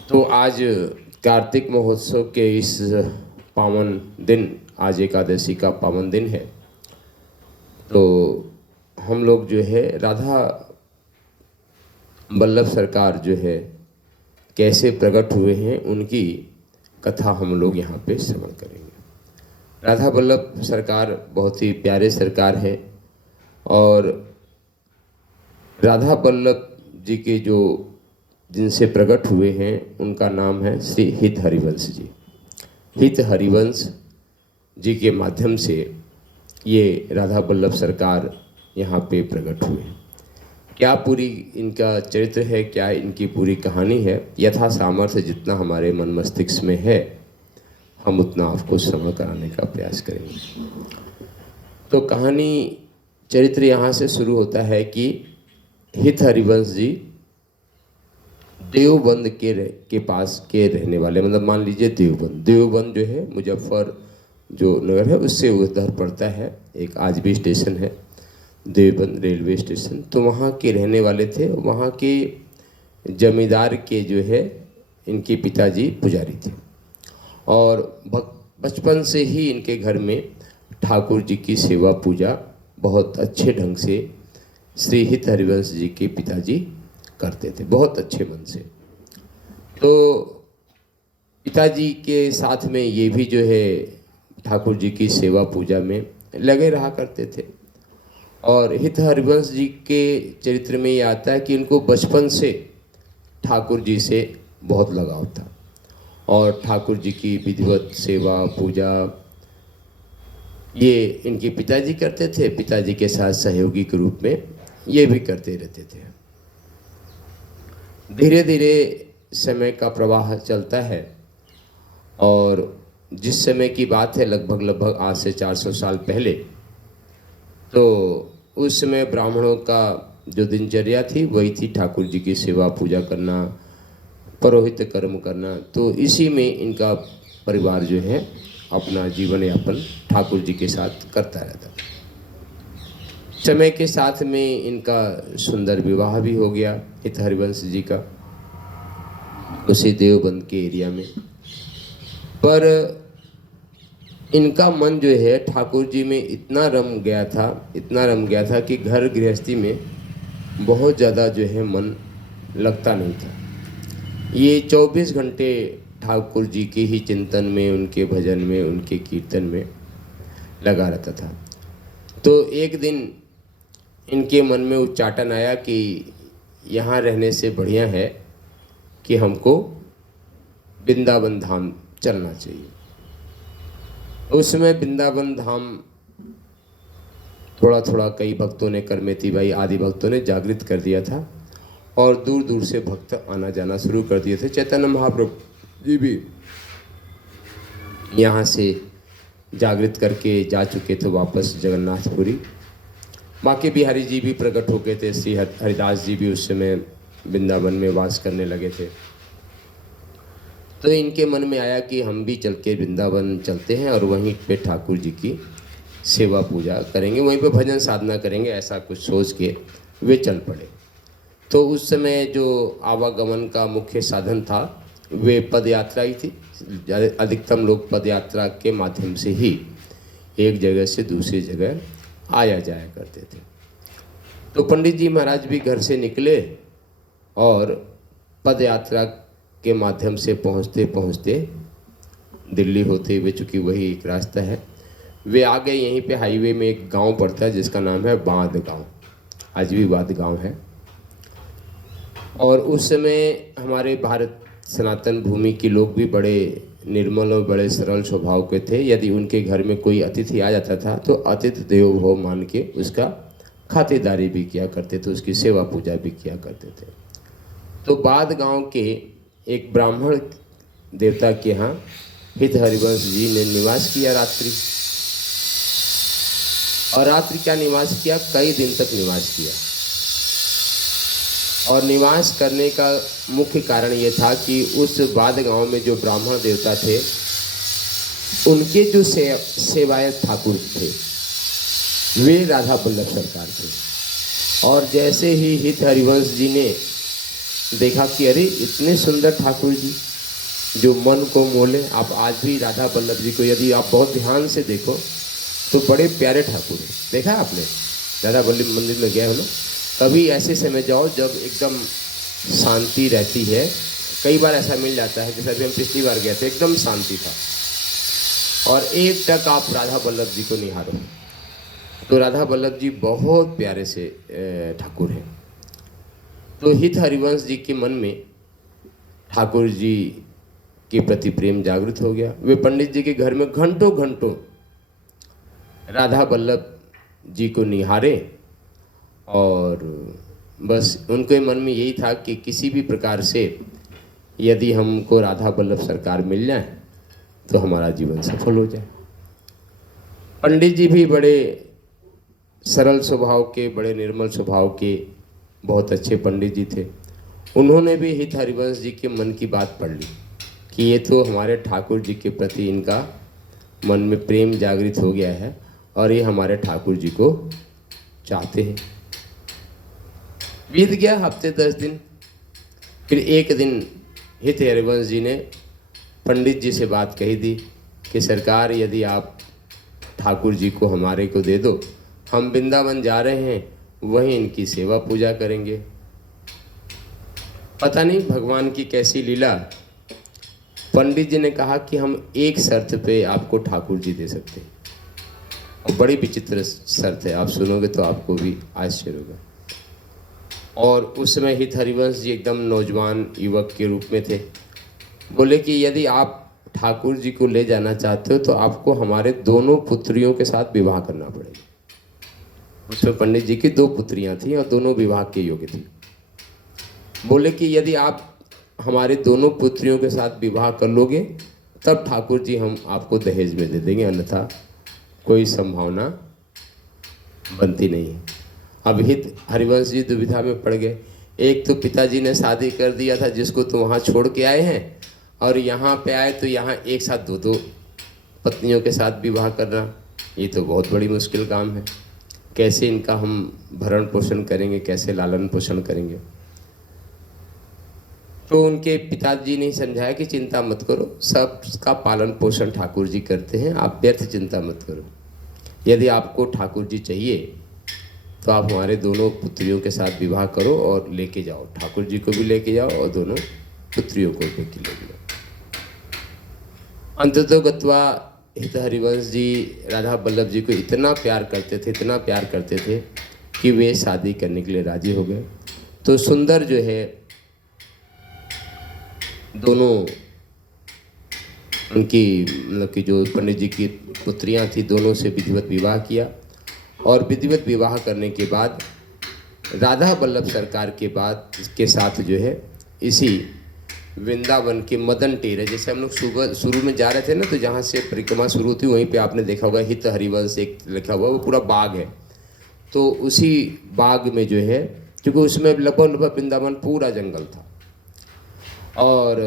तो आज कार्तिक महोत्सव के इस पावन दिन, आज एकादशी का पावन दिन है। तो हम लोग जो है राधा वल्लभ सरकार जो है कैसे प्रकट हुए हैं उनकी कथा हम लोग यहाँ पे श्रवण करेंगे। राधा वल्लभ सरकार बहुत ही प्यारे सरकार है और राधा वल्लभ जी के जो जिनसे प्रकट हुए हैं उनका नाम है श्री हित हरिवंश जी। हित हरिवंश जी के माध्यम से ये राधा वल्लभ सरकार यहाँ पे प्रकट हुए। क्या पूरी इनका चरित्र है, क्या इनकी पूरी कहानी है, यथा सामर्थ्य जितना हमारे मन मस्तिष्क में है हम उतना आपको श्रवण कराने का प्रयास करेंगे। तो कहानी चरित्र यहाँ से शुरू होता है कि हित हरिवंश जी देवबंद के पास के रहने वाले, मतलब मान लीजिए देवबंद जो है मुजफ्फर जो नगर है उससे उधर पड़ता है, एक आज भी स्टेशन है देवबंद रेलवे स्टेशन। तो वहाँ के रहने वाले थे। वहाँ के जमींदार के जो है इनके पिताजी पुजारी थे और बचपन से ही इनके घर में ठाकुर जी की सेवा पूजा बहुत अच्छे ढंग से श्री हित हरिवंश जी के पिताजी करते थे, बहुत अच्छे मन से। तो पिताजी के साथ में ये भी जो है ठाकुर जी की सेवा पूजा में लगे रहा करते थे। और हित हरिवंश जी के चरित्र में ये आता है कि इनको बचपन से ठाकुर जी से बहुत लगाव था और ठाकुर जी की विधिवत सेवा पूजा ये इनके पिताजी करते थे। पिताजी के साथ सहयोगी के रूप में ये भी करते रहते थे। धीरे धीरे समय का प्रवाह चलता है और जिस समय की बात है लगभग आज से 400 साल पहले, तो उस समय ब्राह्मणों का जो दिनचर्या थी वही थी ठाकुर जी की सेवा पूजा करना, पुरोहित कर्म करना। तो इसी में इनका परिवार जो है अपना जीवन यापन ठाकुर जी के साथ करता रहता। समय के साथ में इनका सुंदर विवाह भी हो गया हित हरिवंश जी का उसी देवबंद के एरिया में। पर इनका मन जो है ठाकुर जी में इतना रम गया था कि घर गृहस्थी में बहुत ज़्यादा जो है मन लगता नहीं था। ये 24 घंटे ठाकुर जी के ही चिंतन में, उनके भजन में, उनके कीर्तन में लगा रहता था। तो एक दिन इनके मन में उच्चाटन आया कि यहाँ रहने से बढ़िया है कि हमको वृंदावन धाम चलना चाहिए। उस समय वृंदावन धाम थोड़ा थोड़ा कई भक्तों ने, करमेती भाई आदि भक्तों ने जागृत कर दिया था और दूर दूर से भक्त आना जाना शुरू कर दिए थे। चैतन्य महाप्रभु जी भी यहाँ से जागृत करके जा चुके थे वापस जगन्नाथपुरी। बाकी बिहारी जी भी प्रकट हो गए थे। श्री हरिदास जी भी उस समय वृंदावन में वास करने लगे थे। तो इनके मन में आया कि हम भी चल के वृंदावन चलते हैं और वहीं पे ठाकुर जी की सेवा पूजा करेंगे, वहीं पे भजन साधना करेंगे, ऐसा कुछ सोच के वे चल पड़े। तो उस समय जो आवागमन का मुख्य साधन था वे पद यात्रा ही थी। अधिकतम लोग पद यात्रा के माध्यम से ही एक जगह से दूसरी जगह आया जाया करते थे। तो पंडित जी महाराज भी घर से निकले और पद यात्रा के माध्यम से पहुँचते पहुँचते दिल्ली होते हुए, चूँकि वही एक रास्ता है, वे आ गए। यहीं पे हाईवे में एक गांव पड़ता है जिसका नाम है बांध गांव, आज भी बांध गांव है। और उस समय हमारे भारत सनातन भूमि के लोग भी बड़े निर्मल और बड़े सरल स्वभाव के थे। यदि उनके घर में कोई अतिथि आ जाता था तो अतिथि देवो भव मान के उसका खातिरदारी भी किया करते थे, उसकी सेवा पूजा भी किया करते थे। तो बांध गांव के एक ब्राह्मण देवता के यहाँ हित हरिवंश जी ने निवास किया रात्रि। और रात्रि क्या निवास किया, कई दिन तक निवास किया। और निवास करने का मुख्य कारण ये था कि उस बांध गांव में जो ब्राह्मण देवता थे उनके जो सेवायत ठाकुर थे वे राधा वल्लभ सरकार थे। और जैसे ही हित हरिवंश जी ने देखा कि अरे इतने सुंदर ठाकुर जी जो मन को मोले। आप आज भी राधा वल्लभ जी को यदि आप बहुत ध्यान से देखो तो बड़े प्यारे ठाकुर हैं। देखा है आपने राधा वल्लभ मंदिर में गए हो ना, कभी ऐसे समय जाओ जब एकदम शांति रहती है। कई बार ऐसा मिल जाता है, जैसे अभी हम पिछली बार गए थे एकदम शांति था, और एक टक आप राधा वल्लभ जी को निहारो तो राधा वल्लभ जी बहुत प्यारे से ठाकुर हैं। तो हित हरिवंश जी के मन में ठाकुर जी के प्रति प्रेम जागृत हो गया। वे पंडित जी के घर में घंटों घंटों राधा वल्लभ जी को निहारे, और बस उनके मन में यही था कि किसी भी प्रकार से यदि हमको राधा वल्लभ सरकार मिल जाए तो हमारा जीवन सफल हो जाए। पंडित जी भी बड़े सरल स्वभाव के, बड़े निर्मल स्वभाव के, बहुत अच्छे पंडित जी थे। उन्होंने भी हित हरिवंश जी के मन की बात पढ़ ली कि ये तो हमारे ठाकुर जी के प्रति इनका मन में प्रेम जागृत हो गया है और ये हमारे ठाकुर जी को चाहते हैं। बीत गया हफ्ते 10 दिन, फिर एक दिन हित हरिवंश जी ने पंडित जी से बात कही दी कि सरकार यदि आप ठाकुर जी को हमारे को दे दो, हम वृंदावन जा रहे हैं, वहीं इनकी सेवा पूजा करेंगे। पता नहीं भगवान की कैसी लीला, पंडित जी ने कहा कि हम एक शर्त पे आपको ठाकुर जी दे सकते हैं, और बड़ी विचित्र शर्त है, आप सुनोगे तो आपको भी आश्चर्य होगा। और उस समय हित हरिवंश जी एकदम नौजवान युवक के रूप में थे। बोले कि यदि आप ठाकुर जी को ले जाना चाहते हो तो आपको हमारे दोनों पुत्रियों के साथ विवाह करना पड़ेगा। उसमें पंडित जी की 2 पुत्रियां थीं और दोनों विवाह के योग्य थी। बोले कि यदि आप हमारे दोनों पुत्रियों के साथ विवाह कर लोगे तब ठाकुर जी हम आपको दहेज में दे देंगे, अन्यथा कोई संभावना बनती नहीं है। अब हित हरिवंश जी दुविधा में पड़ गए। एक तो पिताजी ने शादी कर दिया था जिसको तो वहाँ छोड़ के आए हैं, और यहाँ पे आए तो यहाँ एक साथ 2 पत्नियों के साथ विवाह करना, ये तो बहुत बड़ी मुश्किल काम है। कैसे इनका हम भरण पोषण करेंगे, कैसे लालन पोषण करेंगे। तो उनके पिताजी ने समझाया कि चिंता मत करो, सबका पालन पोषण ठाकुर जी करते हैं, आप व्यर्थ चिंता मत करो। यदि आपको ठाकुर जी चाहिए तो आप हमारे दोनों पुत्रियों के साथ विवाह करो और लेके जाओ, ठाकुर जी को भी लेके जाओ और दोनों पुत्रियों को भी लेके जाओ। अंततः गत्वा हित हरिवंश जी राधा वल्लभ जी को इतना प्यार करते थे, इतना प्यार करते थे कि वे शादी करने के लिए राजी हो गए। तो सुंदर जो है दोनों उनकी मतलब कि जो पंडित जी की पुत्रियां थी, दोनों से विधिवत विवाह किया, और विधिवत विवाह करने के बाद राधा वल्लभ सरकार के साथ जो है इसी वृंदावन के मदन टेरे, जैसे हम लोग सुबह शुरू में जा रहे थे ना, तो जहाँ से परिक्रमा शुरू होती वहीं पे आपने देखा होगा हित हरिवंश एक लिखा हुआ, वो पूरा बाग है। तो उसी बाग में जो है, क्योंकि उसमें लगभग वृंदावन पूरा जंगल था, और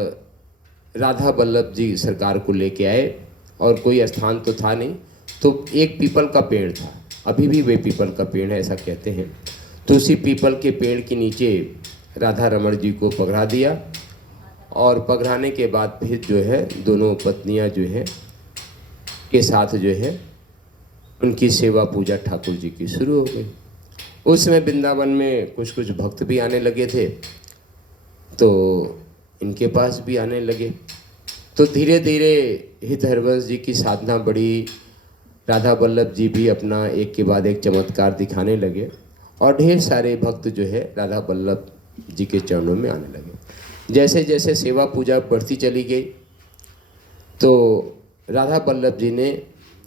राधा वल्लभ जी सरकार को लेके आए, और कोई स्थान तो था नहीं, तो एक पीपल का पेड़ था, अभी भी वे पीपल का पेड़ है ऐसा कहते हैं। तो उसी पीपल के पेड़ के नीचे राधा रमण जी को पकड़ा दिया, और पकड़ाने के बाद फिर जो है दोनों पत्नियां जो है के साथ जो है उनकी सेवा पूजा ठाकुर जी की शुरू हो गई। उस समय वृंदावन में कुछ कुछ भक्त भी आने लगे थे, तो इनके पास भी आने लगे। तो धीरे धीरे हित हरिवंश जी की साधना बढ़ी, राधा वल्लभ जी भी अपना एक के बाद एक चमत्कार दिखाने लगे, और ढेर सारे भक्त जो है राधा वल्लभ जी के चरणों में आने लगे। जैसे जैसे सेवा पूजा बढ़ती चली गई, तो राधा वल्लभ जी ने,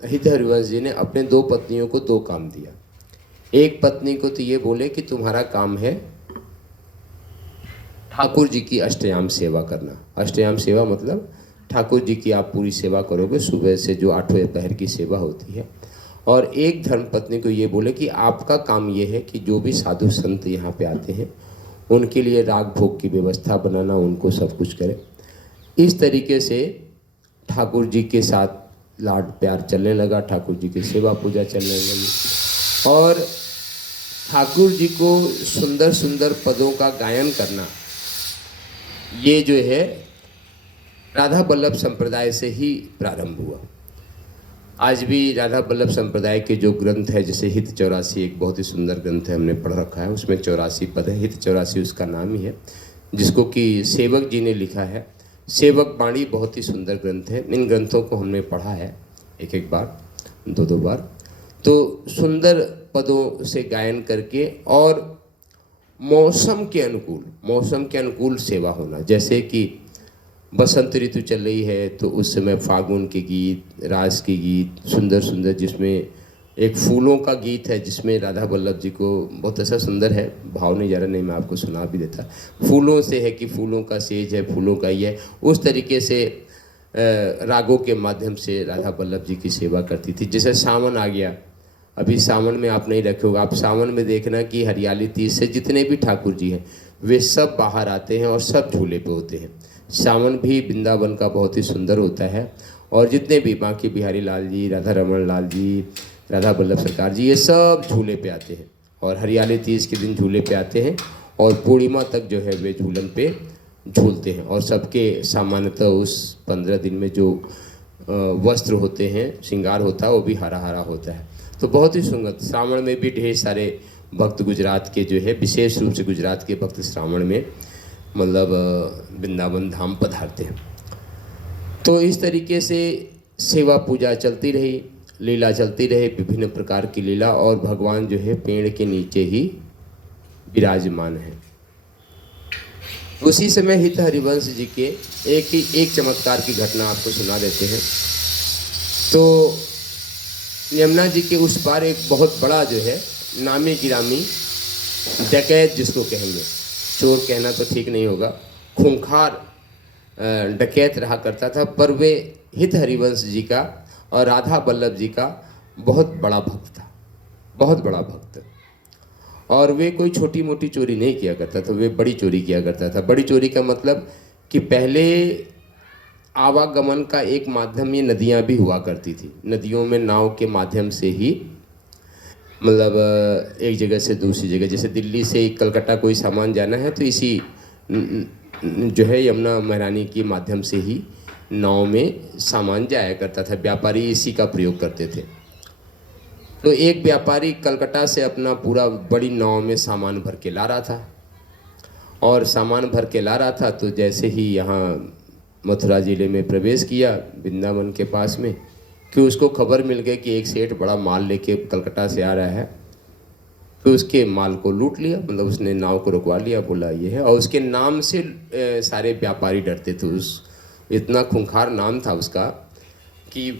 हित हरिवंश जी ने अपने 2 पत्नियों को 2 काम दिया। एक पत्नी को तो ये बोले कि तुम्हारा काम है ठाकुर जी की अष्टयाम सेवा करना। अष्टयाम सेवा मतलब ठाकुर जी की आप पूरी सेवा करोगे, सुबह से जो 8 बजे पहर की सेवा होती है। और एक धर्मपत्नी को ये बोले कि आपका काम ये है कि जो भी साधु संत यहाँ पे आते हैं उनके लिए राग भोग की व्यवस्था बनाना, उनको सब कुछ करें। इस तरीके से ठाकुर जी के साथ लाड प्यार चलने लगा, ठाकुर जी की सेवा पूजा चलने लगी, और ठाकुर जी को सुंदर सुंदर पदों का गायन करना ये जो है राधा वल्लभ संप्रदाय से ही प्रारंभ हुआ। आज भी राधा वल्लभ संप्रदाय के जो ग्रंथ है, जैसे हित 84 एक बहुत ही सुंदर ग्रंथ है, हमने पढ़ रखा है, उसमें 84 पद है, हित 84 उसका नाम ही है, जिसको कि सेवक जी ने लिखा है। सेवक वाणी बहुत ही सुंदर ग्रंथ है। इन ग्रंथों को हमने पढ़ा है एक एक बार, दो दो बार। तो सुंदर पदों से गायन करके और मौसम के अनुकूल सेवा होना। जैसे कि बसंत ऋतु चल रही है तो उस समय फागुन के गीत, रास के गीत सुंदर सुंदर, जिसमें एक फूलों का गीत है जिसमें राधा वल्लभ जी को बहुत ऐसा सुंदर है, भाव नहीं जा रहा, नहीं मैं आपको सुना भी देता। फूलों से है कि फूलों का सेज है, फूलों का ये है, उस तरीके से रागों के माध्यम से राधा वल्लभ जी की सेवा करती थी। जैसे सावन आ गया, अभी सावन में आप नहीं रखे होगा, आप सावन में देखना कि हरियाली तीज से जितने भी ठाकुर जी हैं वे सब बाहर आते हैं और सब झूले पे होते हैं। सावन भी वृंदावन का बहुत ही सुंदर होता है, और जितने भी बांके बिहारी लाल जी, राधा रमन लाल जी, राधा वल्लभ सरकार जी, ये सब झूले पे आते हैं और हरियाली तीज के दिन झूले पे आते हैं और पूर्णिमा तक जो है वे झूलन पे झूलते हैं। और सबके सामान्यतः उस 15 दिन में जो वस्त्र होते हैं, श्रृंगार होता है, वो भी हरा हरा होता है। तो बहुत ही सुंदर। श्रावण में भी ढेर सारे भक्त गुजरात के जो है, विशेष रूप से गुजरात के भक्त श्रावण में मतलब वृंदावन धाम पधारते हैं। तो इस तरीके से सेवा पूजा चलती रही, लीला चलती रही, विभिन्न प्रकार की लीला, और भगवान जो है पेड़ के नीचे ही विराजमान है। उसी समय हित हरिवंश जी के एक चमत्कार की घटना आपको सुना देते हैं। तो यमुना जी के उस पार एक बहुत बड़ा जो है नामी गिरामी डकैत, जिसको कहेंगे, चोर कहना तो ठीक नहीं होगा, खूंखार डकैत रहा करता था। पर वे हित हरिवंश जी का और राधा वल्लभ जी का बहुत बड़ा भक्त था, बहुत बड़ा भक्त। और वे कोई छोटी मोटी चोरी नहीं किया करता था, वे बड़ी चोरी किया करता था। बड़ी चोरी का मतलब कि पहले आवागमन का एक माध्यम ये नदियाँ भी हुआ करती थी। नदियों में नाव के माध्यम से ही मतलब एक जगह से दूसरी जगह, जैसे दिल्ली से कलकत्ता कोई सामान जाना है तो इसी जो है यमुना महारानी के माध्यम से ही नाव में सामान जाया करता था। व्यापारी इसी का प्रयोग करते थे। तो एक व्यापारी कलकत्ता से अपना पूरा बड़ी नाव में सामान भर के ला रहा था, और सामान भर के ला रहा था तो जैसे ही यहाँ मथुरा ज़िले में प्रवेश किया, वृंदावन के पास में, कि उसको खबर मिल गई कि एक सेठ बड़ा माल लेके कलकत्ता से आ रहा है। तो उसके माल को लूट लिया, मतलब उसने नाव को रुकवा लिया, बोला ये है, और उसके नाम से सारे व्यापारी डरते थे। उस इतना खूंखार नाम था उसका कि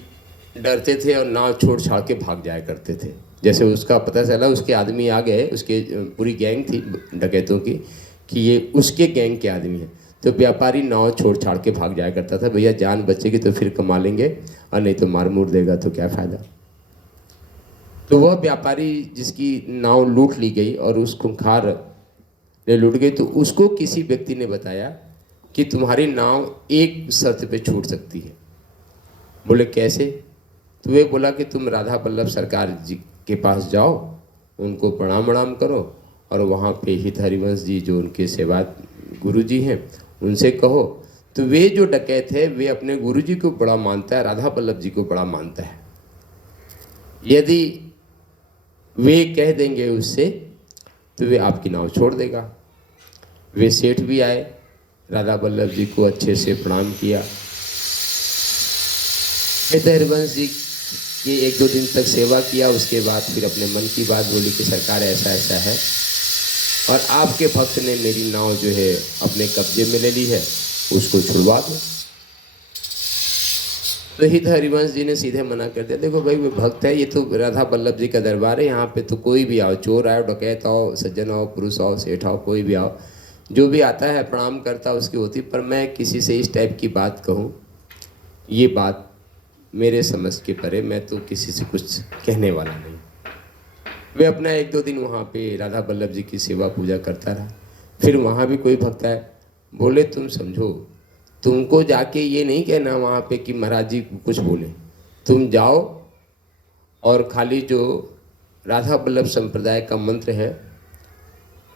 डरते थे और नाव छोड़ छाड़ के भाग जाया करते थे। जैसे उसका पता चला, उसके आदमी आ गए, उसके पूरी गैंग थी डकैतों की, कि ये उसके गैंग के आदमी हैं, तो व्यापारी नाव छोड़ छाड़ के भाग जाया करता था। भैया जान बचेगी तो फिर कमा लेंगे, और नहीं तो मार मूर देगा तो क्या फ़ायदा। तो वह व्यापारी जिसकी नाव लूट ली गई और उस खूंखार ने लूट गई, तो उसको किसी व्यक्ति ने बताया कि तुम्हारी नाव एक शर्त पे छूट सकती है। बोले कैसे? तो वे बोला कि तुम राधा वल्लभ सरकार जी के पास जाओ, उनको प्रणाम प्रणाम करो, और वहाँ पे हित हरिवंश जी जो उनके सेवा गुरु जी हैं उनसे कहो। तो वे जो डकैत है वे अपने गुरु जी को बड़ा मानता है, राधा वल्लभ जी को बड़ा मानता है। यदि वे कह देंगे उससे तो वे आपकी नाव छोड़ देगा। वे सेठ भी आए, राधा वल्लभ जी को अच्छे से प्रणाम किया। हित हरिवंश जी की 1-2 दिन तक सेवा किया, उसके बाद फिर अपने मन की बात बोली कि सरकार ऐसा ऐसा है, और आपके भक्त ने मेरी नाव जो है अपने कब्जे में ले ली है, उसको छुड़वा दो। तो हित हरिवंश जी ने सीधे मना कर दिया, देखो भाई, वो भक्त है, ये तो राधा वल्लभ जी का दरबार है, यहाँ पे तो कोई भी आओ, चोर आओ, डकैत आओ, सज्जन आओ, पुरुष आओ, सेठ आओ, कोई भी आओ, जो भी आता है प्रणाम करता उसकी होती। पर मैं किसी से इस टाइप की बात कहूँ, ये बात मेरे समझ के परे, मैं तो किसी से कुछ कहने वाला नहीं। वे अपना 1-2 दिन वहाँ पे राधा वल्लभ जी की सेवा पूजा करता रहा। फिर वहाँ भी कोई भक्त आए, बोले तुम समझो, तुमको जाके ये नहीं कहना वहाँ पे कि महाराज जी कुछ बोले, तुम जाओ और खाली जो राधा वल्लभ संप्रदाय का मंत्र है,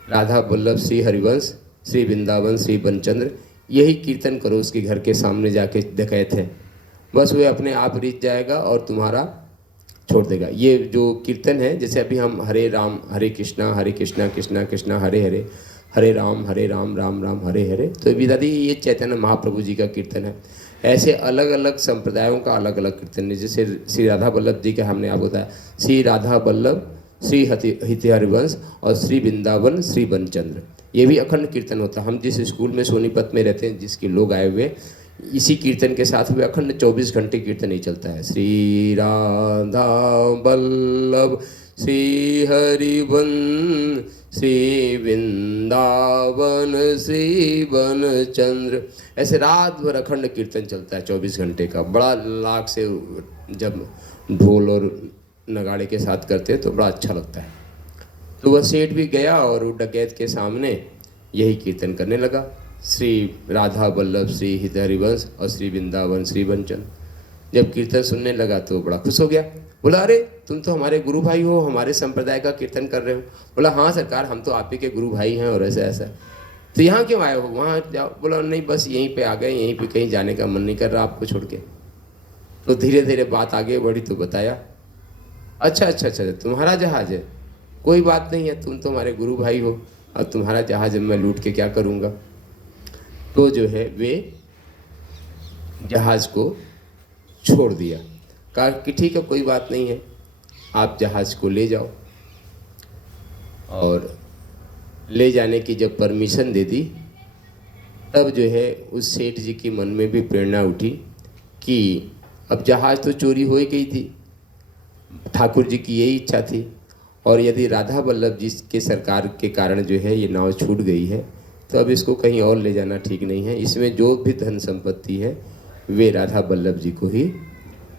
राधा वल्लभ श्री हरिवंश, श्री वृंदावन, श्री बनचंद्र, यही कीर्तन करो उसके घर के सामने जाके डकैत है, बस वे अपने आप रीत जाएगा और तुम्हारा छोड़ देगा। ये जो कीर्तन है, जैसे अभी हम हरे राम हरे कृष्णा कृष्णा कृष्णा हरे हरे, हरे राम राम राम हरे हरे, तो विदादी ये चैतन्य महाप्रभु जी का कीर्तन है। ऐसे अलग अलग संप्रदायों का अलग अलग कीर्तन है। जैसे श्री राधा वल्लभ जी का हमने आपको बताया, श्री राधा वल्लभ, श्री हित हरिवंश और श्री वृंदावन श्री बनचंद्र, ये भी अखंड कीर्तन होता है। हम जिस स्कूल में सोनीपत में रहते हैं, जिसके लोग आए हुए, इसी कीर्तन के साथ में अखंड 24 घंटे कीर्तन ही चलता है। श्री राधा वल्लभ श्री हरिवंश श्री वृंदावन श्री बनचंद्र, ऐसे रात भर अखंड कीर्तन चलता है 24 घंटे का। बड़ा लाख से जब ढोल और नगाड़े के साथ करते हैं तो बड़ा अच्छा लगता है। तो वह सेठ भी गया और वो डकैत के सामने यही कीर्तन करने लगा, श्री राधा वल्लभ श्री हित हरिवंश और श्री वृंदावन श्री बनचंद्र। जब कीर्तन सुनने लगा तो बड़ा खुश हो गया, बोला अरे तुम तो हमारे गुरु भाई हो, हमारे संप्रदाय का कीर्तन कर रहे हो। बोला हाँ सरकार, हम तो आप ही के गुरु भाई हैं और ऐसा ऐसा। तो यहाँ क्यों आए हो, वहाँ जाओ। बोला नहीं बस यहीं पे आ गए, यहीं पे कहीं जाने का मन नहीं कर रहा आपको छोड़ के। तो धीरे धीरे बात आगे बढ़ी तो बताया, अच्छा तुम्हारा जहाज है, कोई बात नहीं है, तुम तो हमारे गुरु भाई हो और तुम्हारा जहाज मैं लूट के क्या करूँगा। तो जो है वे जहाज को छोड़ दिया, कहा कि ठीक है कोई बात नहीं है, आप जहाज को ले जाओ। और ले जाने की जब परमिशन दे दी, तब जो है उस सेठ जी के मन में भी प्रेरणा उठी कि अब जहाज तो चोरी हो ही गई थी, ठाकुर जी की यही इच्छा थी, और यदि राधा वल्लभ जी के सरकार के कारण जो है ये नाव छूट गई है, तो अब इसको कहीं और ले जाना ठीक नहीं है। इसमें जो भी धन संपत्ति है वे राधा वल्लभ जी को ही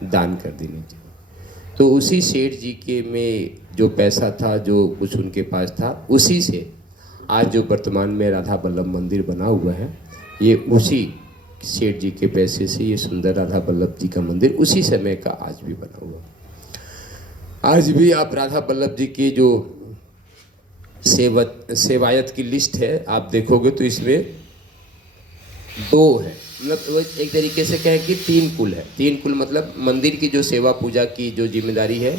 दान कर देनी चाहिए। तो उसी सेठ जी के में जो पैसा था, जो कुछ उनके पास था, उसी से आज जो वर्तमान में राधा वल्लभ मंदिर बना हुआ है, ये उसी सेठ जी के पैसे से ये सुंदर राधा वल्लभ जी का मंदिर उसी समय का आज भी बना हुआ। आज भी आप राधा वल्लभ जी की जो सेवायत की लिस्ट है आप देखोगे तो इसमें 2 है, मतलब एक तरीके से कहें कि 3 कुल है। 3 कुल मतलब मंदिर की जो सेवा पूजा की जो जिम्मेदारी है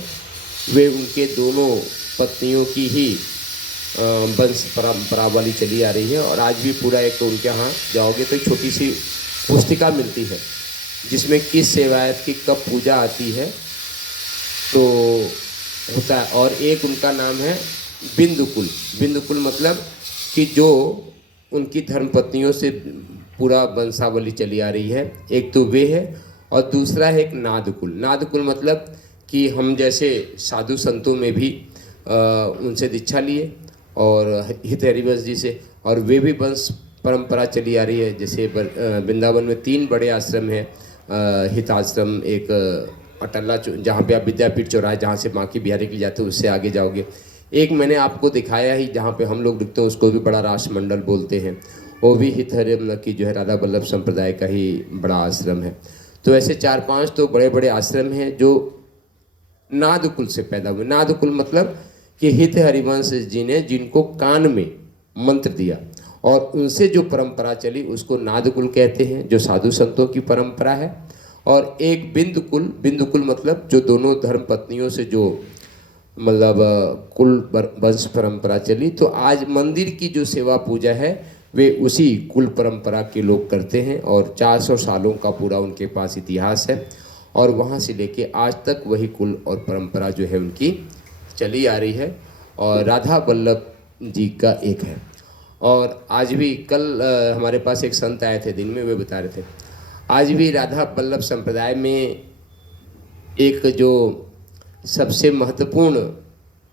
वे उनके दोनों पत्नियों की ही वंश परंपरा वाली चली आ रही है। और आज भी पूरा एक उनके यहाँ जाओगे तो एक छोटी सी पुस्तिका मिलती है जिसमें किस सेवायत की कब पूजा आती है तो होता है। और एक उनका नाम है बिंदुकुल। बिंदुकुल मतलब कि जो उनकी धर्मपत्नियों से पूरा वंशावली चली आ रही है, एक तो वे है, और दूसरा है एक नादकुल। नादकुल मतलब कि हम जैसे साधु संतों में भी उनसे दीक्षा लिए और हित हरिवंश जी से, और वे भी वंश परंपरा चली आ रही है। जैसे वृंदावन में 3 बड़े आश्रम हैं, हित आश्रम, एक अटल्ला जहाँ पे आप विद्यापीठ चौराहे जहाँ से बांकी बिहारी के लिए जाते हो उससे आगे जाओगे, एक मैंने आपको दिखाया ही जहाँ पे हम लोग दिखते हैं, उसको भी बड़ा राष्ट्रमंडल बोलते हैं, वो भी हित हरिवंश की जो है राधा वल्लभ संप्रदाय का ही बड़ा आश्रम है। तो ऐसे 4-5 तो बड़े बड़े आश्रम हैं जो नादकुल से पैदा हुए। नादकुल मतलब कि हित हरिवंश जी ने जिनको कान में मंत्र दिया और उनसे जो परंपरा चली उसको नादकुल कहते हैं, जो साधु संतों की परंपरा है। और एक बिंदुकुल, बिंदुकुल मतलब जो दोनों धर्म पत्नियों से जो मतलब कुल वंश परंपरा चली। तो आज मंदिर की जो सेवा पूजा है वे उसी कुल परंपरा के लोग करते हैं और 400 सालों का पूरा उनके पास इतिहास है और वहाँ से लेके आज तक वही कुल और परंपरा जो है उनकी चली आ रही है। और राधा वल्लभ जी का एक है। और आज भी कल हमारे पास एक संत आए थे दिन में, वे बता रहे थे आज भी राधा वल्लभ संप्रदाय में एक जो सबसे महत्वपूर्ण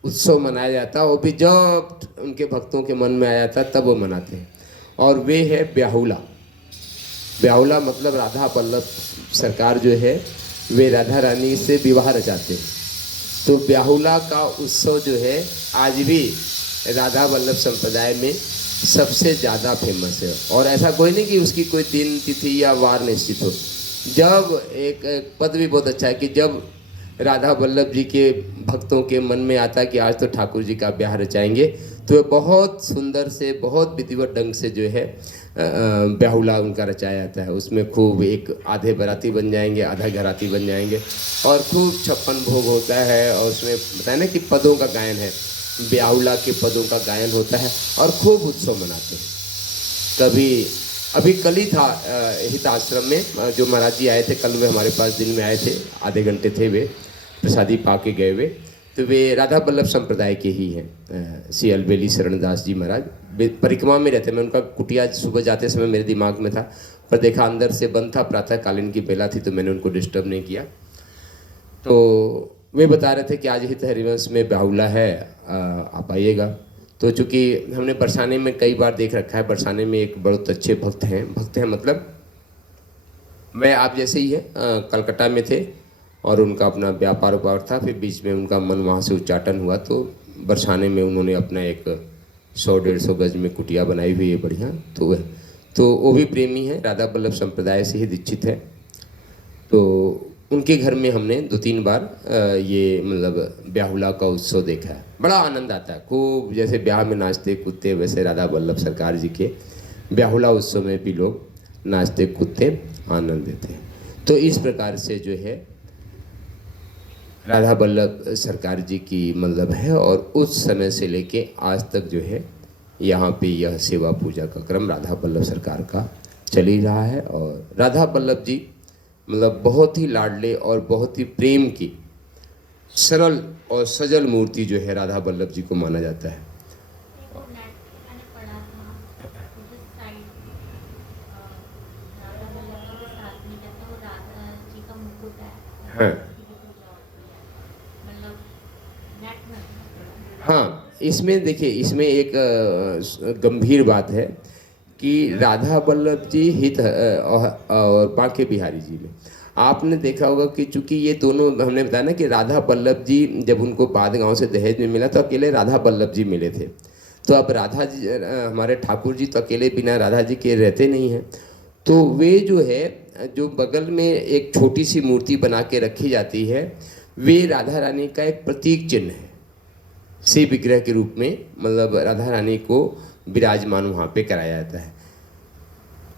उत्सव मनाया जाता है वो भी जब उनके भक्तों के मन में आ जाता है तब वो मनाते हैं, और वे है ब्याहुला। ब्याहुला मतलब राधा वल्लभ सरकार जो है वे राधा रानी से विवाह रचाते हैं। तो ब्याहुला का उत्सव जो है आज भी राधा वल्लभ संप्रदाय में सबसे ज़्यादा फेमस है। और ऐसा कोई नहीं कि उसकी कोई दिन तिथि या वार निश्चित हो। जब एक पद भी बहुत अच्छा है कि जब राधा वल्लभ जी के भक्तों के मन में आता कि आज तो ठाकुर जी का ब्याह रचाएंगे, तो बहुत सुंदर से, बहुत विधिवत ढंग से जो है ब्याहुला उनका रचाया जाता है। उसमें खूब एक आधे बाराती बन जाएंगे, आधा घराती बन जाएंगे, और खूब 56 भोग होता है। और उसमें बताया ना कि पदों का गायन है, ब्याहुला के पदों का गायन होता है और खूब उत्सव मनाते हैं। कभी अभी कल ही था हित आश्रम में जो महाराज जी आए थे, कल वे हमारे पास दिन में आए थे, आधे घंटे थे, वे प्रसादी पा के गए वे। तो वे राधा वल्लभ संप्रदाय के ही हैं, श्री अलबेली शरणदास जी महाराज। परिक्रमा में रहते, मैं उनका कुटिया सुबह जाते समय मेरे दिमाग में था, पर देखा अंदर से बंद था, प्रातःकालीन की बेला थी, तो मैंने उनको डिस्टर्ब नहीं किया। तो वे बता रहे थे कि आज हित हरिवंश में ब्याहुला है, आप आइएगा। तो चूँकि हमने बरसाने में कई बार देख रखा है, बरसाने में एक बहुत अच्छे भक्त हैं मतलब मैं आप जैसे ही है, कलकत्ता में थे और उनका अपना व्यापार उपार था, फिर बीच में उनका मन वहाँ से उच्चाटन हुआ, तो बरसाने में उन्होंने अपना एक 100-150 गज में कुटिया बनाई हुई है बढ़िया। तो वो भी प्रेमी है, राधा वल्लभ संप्रदाय से ही दीक्षित है। तो उनके घर में हमने 2-3 बार ये मतलब ब्याहुला का उत्सव देखा है, बड़ा आनंद आता है खूब। जैसे ब्याह में नाचते कूदते, वैसे राधा वल्लभ सरकार जी के ब्याहुला उत्सव में भी लोग नाचते कूदते आनंद देते हैं। तो इस प्रकार से जो है राधा वल्लभ सरकार जी की मतलब है, और उस समय से लेके आज तक जो है यहाँ पे यह सेवा पूजा का क्रम राधा वल्लभ सरकार का चल ही रहा है। और राधा वल्लभ जी मतलब बहुत ही लाडले और बहुत ही प्रेम की सरल और सजल मूर्ति जो है राधा वल्लभ जी को माना जाता है। हाँ हाँ, इसमें देखिए, इसमें एक गंभीर बात है कि राधा वल्लभ जी हित और बांके बिहारी जी में आपने देखा होगा कि चूंकि ये दोनों, हमने बताया ना कि राधा वल्लभ जी जब उनको बाद गांव से दहेज में मिला तो अकेले राधा वल्लभ जी मिले थे। तो अब राधा जी, हमारे ठाकुर जी तो अकेले बिना राधा जी के रहते नहीं हैं। तो वे जो है, जो बगल में एक छोटी सी मूर्ति बना के रखी जाती है, वे राधा रानी का एक प्रतीक चिन्ह है, से विग्रह के रूप में मतलब राधा रानी को विराजमान वहाँ पे कराया जाता है।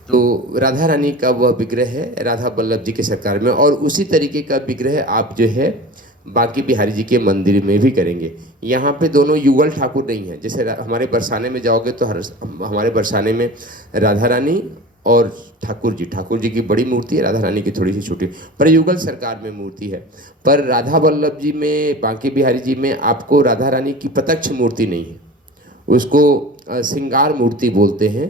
तो राधा रानी का वह विग्रह है राधा वल्लभ जी के सरकार में, और उसी तरीके का विग्रह आप जो है बांके बिहारी जी के मंदिर में भी करेंगे। यहाँ पे दोनों युगल ठाकुर नहीं है, जैसे हमारे बरसाने में जाओगे तो हमारे बरसाने में राधा रानी और ठाकुर जी की बड़ी मूर्ति है, राधा रानी की थोड़ी सी छोटी, पर युगल सरकार में मूर्ति है। पर राधा वल्लभ जी में, बांके बिहारी जी में आपको राधा रानी की प्रत्यक्ष मूर्ति नहीं है, उसको श्रृंगार मूर्ति बोलते हैं।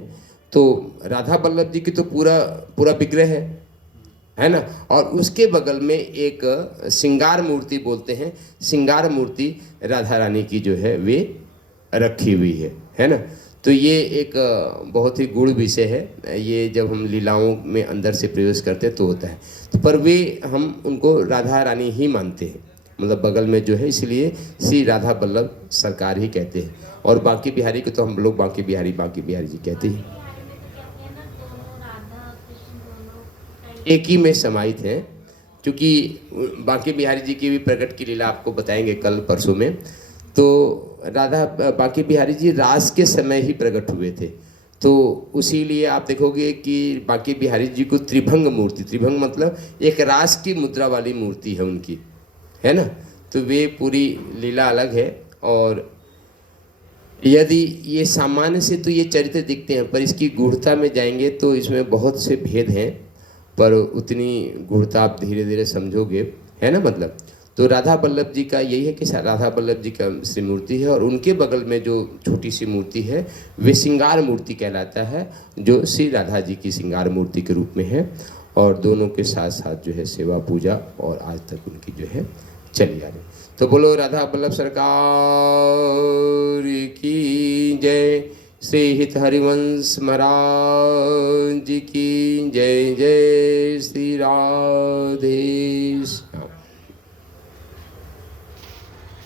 तो राधा वल्लभ जी की तो पूरा विग्रह है ना, और उसके बगल में एक श्रृंगार मूर्ति बोलते हैं, श्रृंगार मूर्ति राधा रानी की जो है वे रखी हुई है ना। तो ये एक बहुत ही गूढ़ विषय है, ये जब हम लीलाओं में अंदर से प्रवेश करते तो होता है। तो पर वे हम उनको राधा रानी ही मानते हैं, मतलब बगल में जो है, इसलिए श्री राधा वल्लभ सरकार ही कहते हैं। और बांके बिहारी को तो हम लोग बांके बिहारी जी कहते हैं। एक ही में समाहित हैं, क्योंकि बांके बिहारी जी की भी प्रकट की लीला आपको बताएंगे कल परसों में। तो बांके बिहारी जी रास के समय ही प्रकट हुए थे, तो इसीलिए आप देखोगे कि बांके बिहारी जी को त्रिभंग मूर्ति, त्रिभंग मतलब एक रास की मुद्रा वाली मूर्ति है उनकी, है ना। तो वे पूरी लीला अलग है। और यदि ये सामान्य से तो ये चरित्र दिखते हैं, पर इसकी गूढ़ता में जाएंगे तो इसमें बहुत से भेद हैं, पर उतनी गूढ़ता आप धीरे धीरे समझोगे, है ना मतलब। तो राधा वल्लभ जी का यही है कि राधा वल्लभ जी का श्री मूर्ति है, और उनके बगल में जो छोटी सी मूर्ति है वे श्रृंगार मूर्ति कहलाता है, जो श्री राधा जी की श्रृंगार मूर्ति के रूप में है। और दोनों के साथ साथ जो है सेवा पूजा और आज तक उनकी जो है चली आ रही। तो बोलो राधा वल्लभ सरकार की जय, श्री हित हरिवंश महाराज जी की जय। जय श्री राधे।